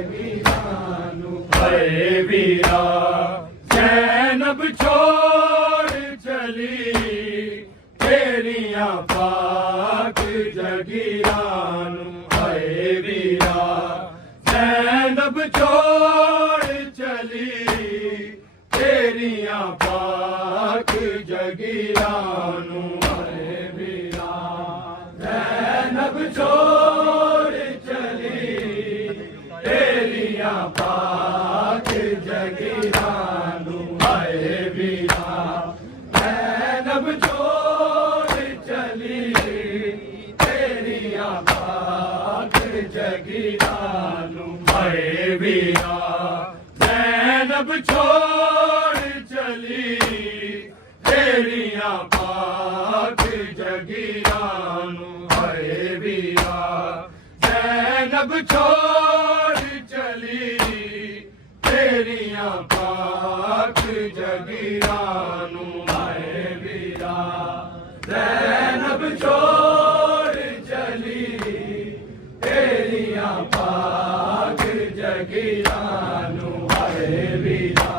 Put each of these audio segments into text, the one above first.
जगीरानू हाय वीरा जैनब छोड़ चली तेरियां पाक जगीरानू हाय वीरा जैनब छोड़ चली तेरियां पाक जगीरानू हाय वीरा जैनब छोड़ चली तेरियां पाक जगीरानू हाय वीरा जैनब छोड़ चली तेरियां पाक जगीरानू हाय वीरा जैनब छोड़ चली तेरियां पाक जगीरानू हाय वीरा जैनब छोड़ चली तेरियां पाक जगीरानू हाय वीरा जैनब छोड़ चली तेरियां पाक जगीरानू हाय वीरा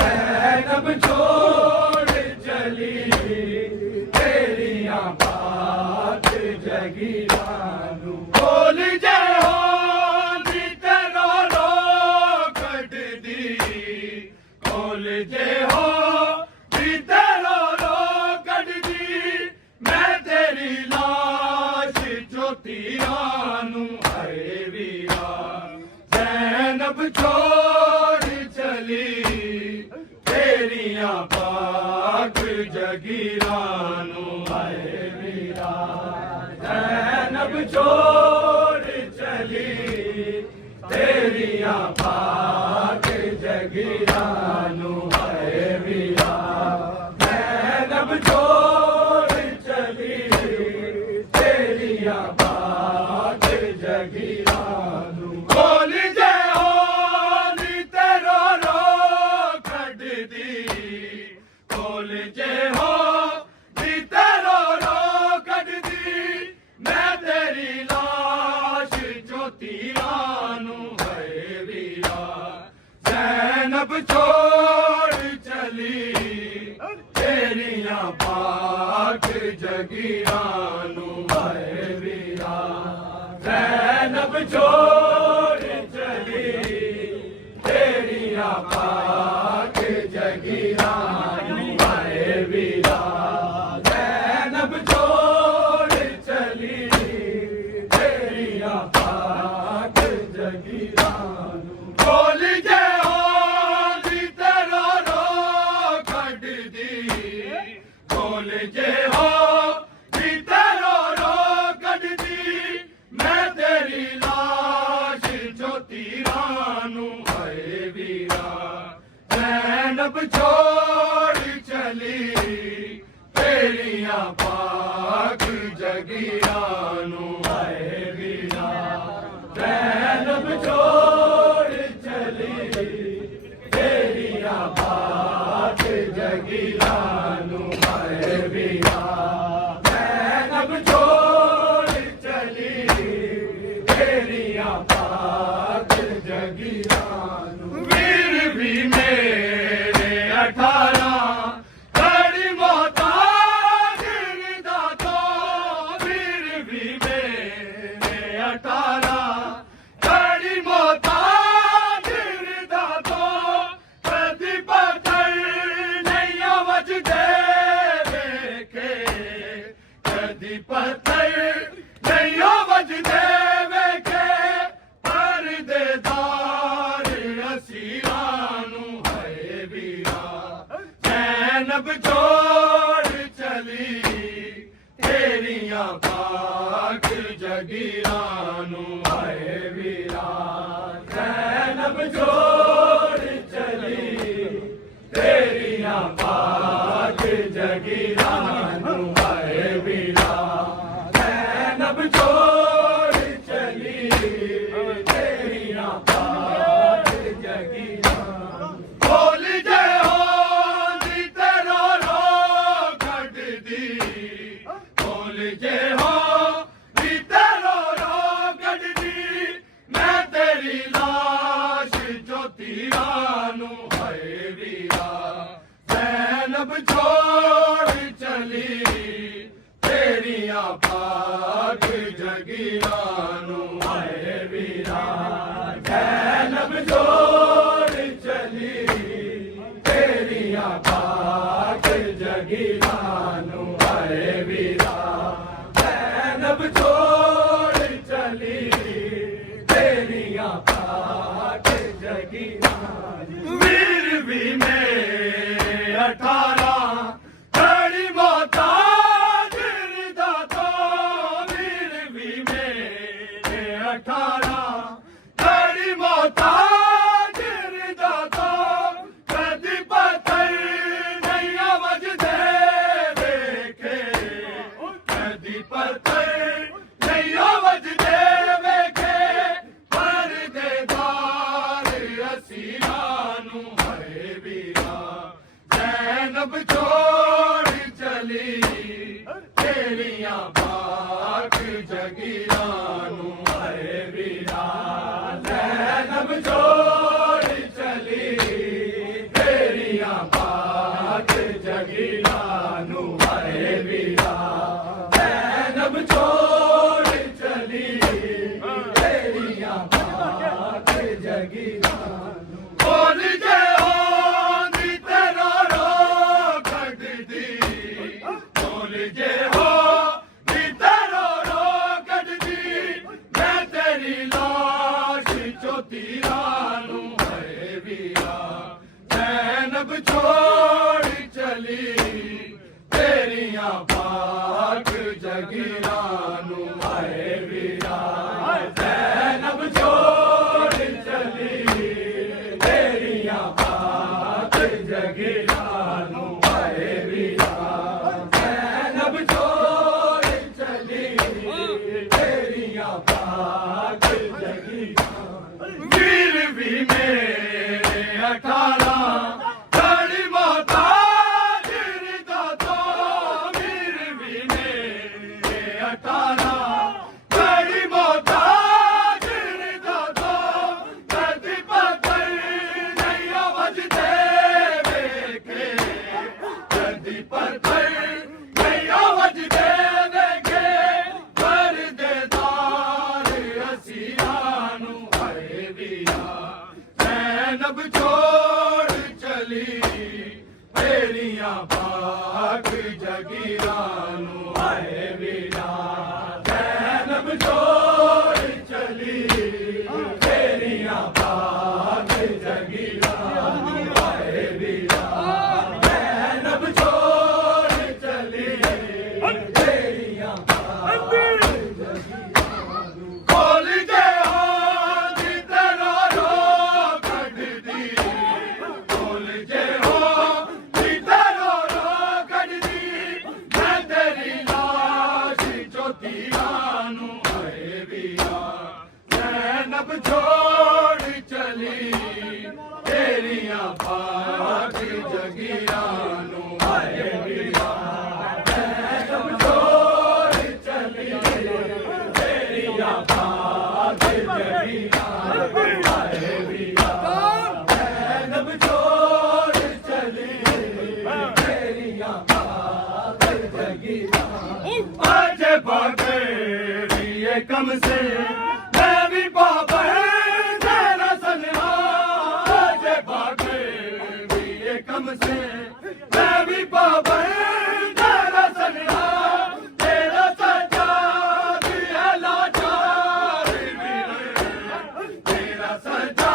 जैनब छोड़ चली तेरियां पाक जगीरानू बोल जय हो तेरो रो कट दी बोल जय हो तेरो रो कट दी मैं तेरी लाश ज्योतिरानू हाय वीरा जैनब छोड़ चली तेरियां पाक जगीरानू हाय वीरा जैनब छोड़ चली तेरियां पाक जगीरानू हाय वीरा जैनब छोड़ चली तेरियां पाक जगीरानू बोल जय हो तेरो रो कट दी बोल जय हो तेरो रो कट दी मैं तेरी लाश ज्योतिरानू हाय वीरा जैनब छोड़ चली तेरियां पाक जगीरानू हाय वीरा जैनब छोड़ चली तेरियां पाक जगीरानू हाय वीरा जैनब छोड़ चली तेरियां पाक जगीरानू बोल जय हो तेरो रो कट दी बोल जय हो तेरो रो कट दी मैं तेरी लाश ज्योतिरानू हाय वीरा जैनब छोड़ चली तेरियां पाक जगीरानू हाय वीरा जैनब छोड़ चली तेरियां पाक जगीरानू हाय वीरा जैनब छोड़ चली तेरियां पाक जगीरानू वीर भी मेरे 18 कड़ी मोहताज दातो वीर भी मेरे 18 कड़ी मोहताज दातो कदी पत्थर नहीं वज दे के कदी पत्थर नहीं वज दे के परदेदार असीरानू हाय वीरा जैनब छोड़ चली तेरियां पाक जगीरानू हाय वीरा जैनब छोड़ चली तेरियां पाक जगीरानू हाय वीरा जैनब छोड़ चली तेरियां पाक जगीरानू बोल जय हो तेरो रो कट दी बोल जय हो तेरो रो कट दी मैं तेरी ला ਅਸੀਰਾਂ ਨੂੰ ਹਾਏ ਵੀਰਾ ਜ਼ੈਨਬ ਛੋੜ ਚਲੀ ਤੇਰੀਆਂ ਪਾਕ ਜਗੀਰਾਂ ਨੂੰ ਹਾਏ ਵੀਰਾ ਜ਼ੈਨਬ ਛੋੜ ਚਲੀ ਤੇਰੀਆਂ ਪਾਕ ਜਗੀਰਾਂ ਨੂੰ ਹਾਏ ਵੀਰਾ ਜ਼ੈਨਬ ਛੋੜ ਚਲੀ ਤੇਰੀਆਂ ਪਾਕ ਜਗੀਰਾਂ ਵੀਰ ਵੀ ਨੇ 18 ਕੜੀ ਮੋਤਾ ਗਿਰਦਾ ਤੋਂ ਵੀਰ ਵੀ ਨੇ 18 ਕੜੀ ਮੋਤਾ ਗਿਰਦਾ ਤੋਂ ਕਦੀ ਪਤਰ ਨਹੀਂ ਵਜਦੇ ਵੇਖੇ ਕਦੀ ਪਤਰ ਨਹੀਂ ਵਜਦੇ ਵੇਖੇ ਪਰਦੇਦਾਰ ਅਸੀਰਾਂ ਨੂੰ ਹਾਏ ਵੀਰਾ ਜ਼ੈਨਬ ਛੋੜ ਚਲੀ ਤੇਰੀਆਂ ਪਾਕ ਜਗੀਰਾਂ ਨੂੰ ਹਾਏ ਵੀਰਾ ਜ਼ੈਨਬ ਛੋੜ ਚਲੀ ਤੇਰੀਆਂ ਪਾਕ ਜਗੀਰਾਂ ਨੂੰ ਹਾਏ ਵੀਰਾ ਜ਼ੈਨਬ ਛੋੜ ਚਲੀ ਤੇਰੀਆਂ ਪਾਕ ਜਗੀਰਾਂ ਨੂੰ ਬੋਲ ਜੇ ਹੋਂਦੀ ਤੇਰਾ ਰੋ ਕੱਢਦੀ ਬੋਲ ਜੇ ਹੋਂਦੀ ਤੇਰਾ ਰੋ ਕੱਢਦੀ ਮੈਂ ਤੇਰੀ ਲਾਸ਼ ਚੋਂ ਤੀਰਾਂ ਨੂੰ ਹਾਏ ਵੀਰਾ ਜ਼ੈਨਬ ਛੋੜ ਚਲੀ ਤੇਰੀਆਂ ਪਾਕ ਜਗੀਰਾਂ ਨੂੰ ਹਾਏ ਵੀਰਾ ਜ਼ੈਨਬ ਛੋੜ ਚਲੀ ਤੇਰੀਆਂ ਪਾਕ ਜਗੀਰਾਂ ਨੂੰ ਹਾਏ ਵੀਰਾ ਜ਼ੈਨਬ ਛੋੜ ਚਲੀ ਤੇਰੀਆਂ ਪਾਕ ਜਗੀਰਾਂ ਵੀਰ ਵੀ ਮੇਰੇ 18 ਕੜੀ ਮੋਤਾ ਗਿਰਦਾ ਤੋਂ ਵੀਰ ਵੀ ਮੇਰੇ 18 ਕੜੀ ਮੋਤਾ ਗਿਰਦਾ ਤੋਂ ਕਦੀ ਪਤਰ ਨਹੀਂ ਵਜਦੇ ਵੇਖੇ ਕਦੀ ਪਤਰ ਨਹੀਂ ਵਜਦੇ ਵੇਖੇ ਪਰਦੇਦਾਰ ਅਸੀਰਾਂ ਨੂੰ ਹਾਏ ਵੀਰਾ ਜ਼ੈਨਬ ਛੋੜ ਚਲੀ ਤੇਰੀਆਂ ਪਾਕ ਜਗੀਰਾਂ ਨੂੰ ਹਾਏ ਵੀਰਾ ਜ਼ੈਨਬ ਛੋੜ ਚਲੀ ਤੇਰੀਆਂ ਪਾਕ ਜਗੀਰਾਂ ਨੂੰ ਹਾਏ ਵੀਰਾ ਜ਼ੈਨਬ ਛੋੜ ਚਲੀ ਤੇਰੀਆਂ ਪਾਕ ਜਗੀਰਾਂ ਨੂੰ ਖੋਲ ਜੇ ਹੋਂਦੀ ਤੇਰਾ ਰੋ ਕੱਢਦੀ ਖੋਲ ਜੇ ਹੋਂਦੀ ਤੇਰਾ ਰੋ ਕੱਢਦੀ ਮੈਂ ਤੇਰੀ ਲਾਸ਼ ਚੋਂ ਤੀਰਾਂ ਨੂੰ ਹਾਏ ਵੀਰਾ ਜ਼ੈਨਬ ਛੋੜ ਚਲੀ ਤੇਰੀਆਂ ਪਾਕ ਜਗੀਰਾਂ ਨੂੰ ਹਾਏ ਵੀਰਾ ਜ਼ੈਨਬ ਛੋੜ ਚਲੀ ਤੇਰੀਆਂ ਪਾਕ ਜਗੀਰਾਂ ਨੂੰ ਹਾਏ ਵੀਰਾ ਜ਼ੈਨਬ ਛੋੜ ਚਲੀ ਤੇਰੀਆਂ ਪਾਕ ਜਗੀਰਾਂ ਅਜੇ ਬਾਗੇ ਇਹ ਕਮ ਸੇ ਮੈਂ ਵੀ ਬਾਬਾ ਤੇਰਾ ਸਨਹਾ ਅਜੇ ਬਾਗੇ ਇਹ ਕਮ ਸੇ ਮੈਂ ਵੀ ਬਾਬਾ ਤੇਰਾ ਸਨਹਾ ਤੇਰਾ ਸੱਚਾ ਵੀ ਹੈ ਲਾਚਾਰ ਵੀਰੇ ਤੇਰਾ ਸੱਚਾ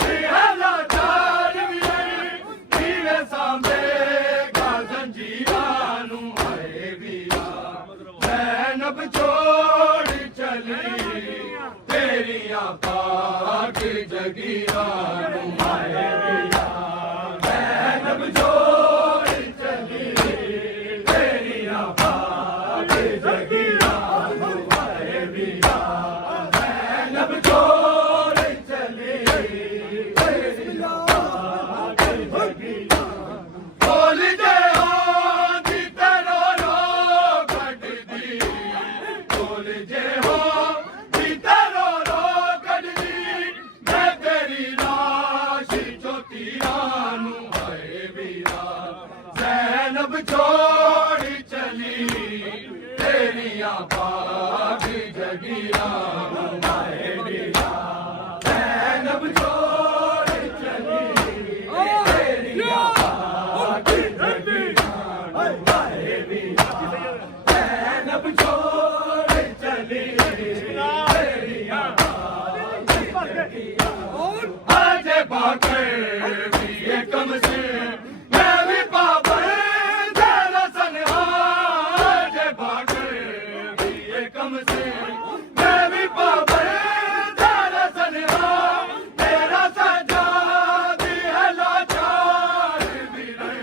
ਵੀ ਹੈ ਲਾਚਾਰ ਵੀਰੇ ਕਿਵੇਂ ਸਾਂਭੇਗਾ ਜ਼ੰਜੀਰਾਂ ਨੂੰ ਹਾਏ ਵੀਰਾ ਜ਼ੈਨਬ ਛੋੜ ਚਲੀ ਤੇਰੀਆਂ ਪਾਕ ਜਗੀਰਾਂ ਨੂੰ ਹਾਏ ਵੀਰਾ ਜ਼ੈਨਬ ਛੋੜ ਚਲੀ ਤੇਰੀਆਂ ਪਾਕ ਜਗੀਰਾਂ ਨੂੰ ਹਾਏ ਵੀਰਾ ਜ਼ੈਨਬ ਛੋੜ ਚਲੀ ਤੇਰੀਆਂ ਪਾਕ ਜਗੀਰਾਂ ਬੋਲ ਜੇ ਹੋਂਦੀ ਤੇਰਾ ਰੋ ਕੱਢਦੀ ਬੋਲ ਜੇ ਹੋਂਦੀ ਤੇਰਾ ਰੋ ਕੱਢਦੀ ਮੈਂ ਤੇਰੀ ਲਾਸ਼ छोड़ चली तेरियां पाक जगीरा हाय वीरा ज़ैनब छोड़ चली तेरियां पाक जगीरा हाय वीरा ज़ैनब छोड़ चली तेरियां पाक जगीरा आज बाकर भी ये कम से मैं भी पापर तेरा सनहा आज बाकर भी ये कम से मैं भी पापर तेरा सनहा तेरा सजाद है लाचार वीरे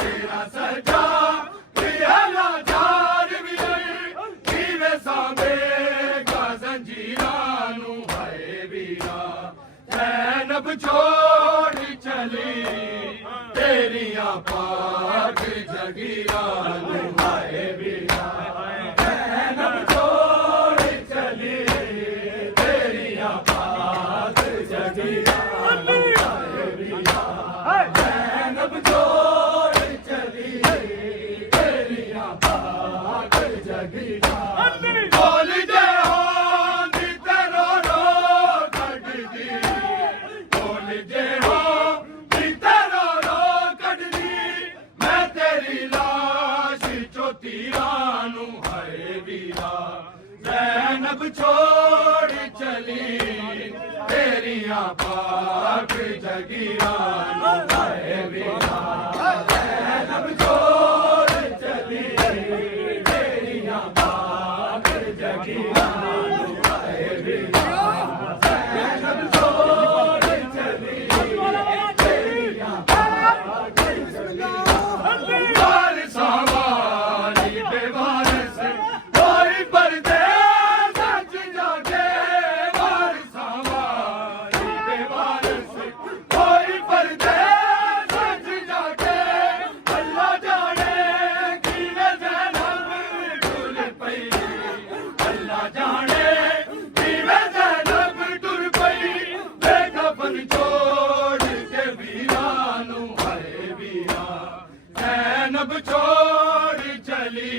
तेरा सजाद है लाचार वीरे जीवे सांबे का जंजीरानू हाय वीरा ज़ैनब छोड़ चली तेरियां पाक जगीरानू हाय वीरा ज़ैनब छोड़ चली तेरियां पाक जगीरानू हाय वीरा ज़ैनब छोड़ चली तेरियां पाक जगीरानू बोल जय हो दी तेरो रो कट दी बोल जय हो दी तेरो रो कट दी मैं तेरी लाश चो तीरानू हाय वीरा ज़ैनब छोड़ चली तेरियां पाक जगीरानू हाय वीरा ज़ैनब छोड़ चली तेरियां पाक जगीरानू हाय वीरा ज़ैनब छोड़ चली तेरियां पाक जगीरानू वारिसा वाली बेवारस कोई परदेस सच जागे वारिसा वाली बेवारस कोई परदेस सच जागे अल्लाह जाने किने ज़ैनब टुर पई अल्लाह जाने किने ज़ैनब टुर पई बेकफन छोड़ के वीरानू हाय वीरा ज़ैनब छोड़ चली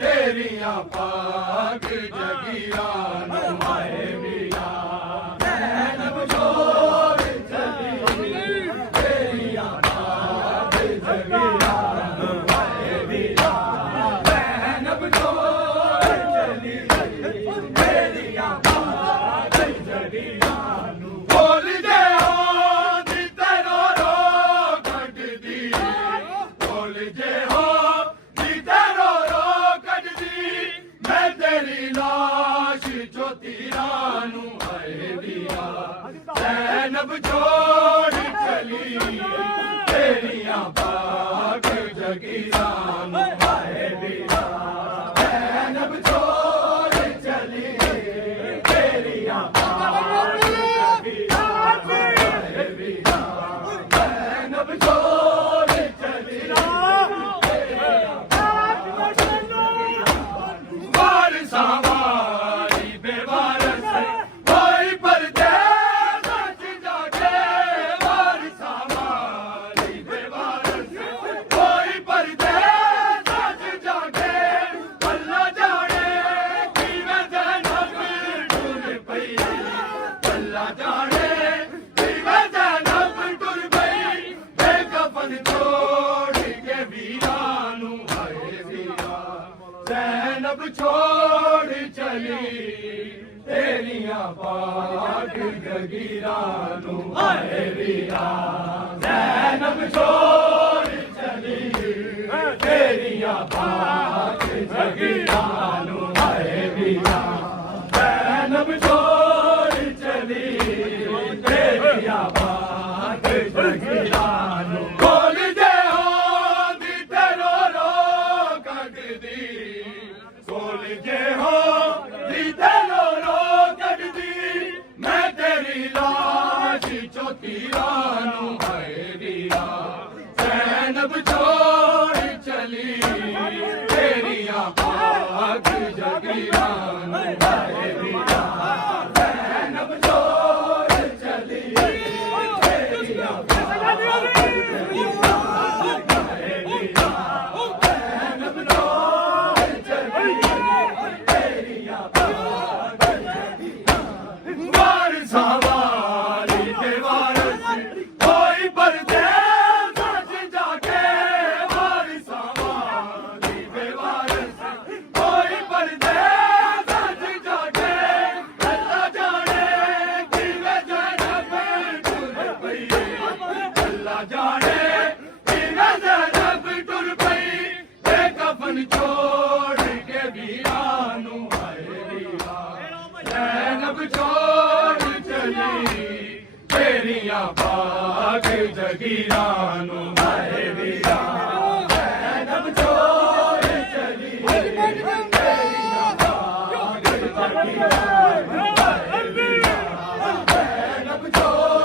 तेरियां पाक जगीरानू हाय वीरा ज़ैनब छोड़ चली तेरियां पाक जगीरानू हाय वीरा ज़ैनब छोड़ चली तेरियां पाक जगीरानू बोल जय हो दी तेरो रो कट दी बोल जय हो दी तेरो रो कट दी मैं तेरी लाश चो तीरानू हाय वीरा ज़ैनब छोड़ चली तेरियां पाक जगीरानू हाय वीरा ज़ैनब छोड़ चली तेरियां पाक जगीरानू हाय वीरा ज़ैनब छोड़ चली वारिसा वाली बेवारस कोई परदेस सच जागे वारिसा वाली बेवारस कोई परदेस सच जागे अल्लाह जाने किने ज़ैनब टुर पई अल्लाह जाने किने ज़ैनब टुर पई बेकफन छोड़ के वीरानू हाय वीरा ज़ैनब छोड़ चली तेरियां पाक जगीरानू हाय वीरा ज़ैनब छोड़ चली तेरियां पाक जगीरानू हाय वीरा ज़ैनब छोड़ चली तेरियां पाक जगीरानू बोल जय हो दी तेरो रो कट दी बोल जय हो दी तेरो रो कट दी मैं तेरी लाश चो तीरानू हाय वीरा ज़ैनब छोड़ चली तेरियां पाक जगीरानू हाय वीरा ज़ैनब छोड़ चली तेरियां पाक जगीरानू हाय वीरा ਵਾਰਸਾਂ ਵਾਲੀ ਬੇਵਾਰਸ ਹੋਈ ਪਰਦੇਸ ਚ ਜਾ ਕੇ ਵਾਰਸਾਂ ਵਾਲੀ ਬੇਵਾਰਸ ਹੋਈ ਪਰਦੇਸ ਚ ਜਾ ਕੇ ਅੱਲਾ ਜਾਣੇ ਕਿਵੇਂ ਜਨਮ ਟੁਰ ਪਈ ਅੱਲਾ ਜਾਣੇ ਕਿਵੇਂ ਜਨਮ ਟੁਰ ਪਈ ਤੇ ਕਫਨ ਛੋੜ ਕੇ ਵੀਰਾਂ ਨੂੰ ਹਾਏ ਵੀਰਾ ਜ਼ੈਨਬ ਛੋੜ ਚਲੀ ਤੇਰੀਆਂ ਬਾਗ ਜਗੀਰਾਂ ਨੂੰ ਹਾਏ ਵੀਰਾ ਜ਼ੈਨਬ ਛੋੜ ਚਲੀ ਤੇਰੀਆਂ ਬਾਗ ਜਗੀਰਾਂ ਨੂੰ ਹਾਏ ਵੀਰਾ ਜ਼ੈਨਬ ਛੋੜ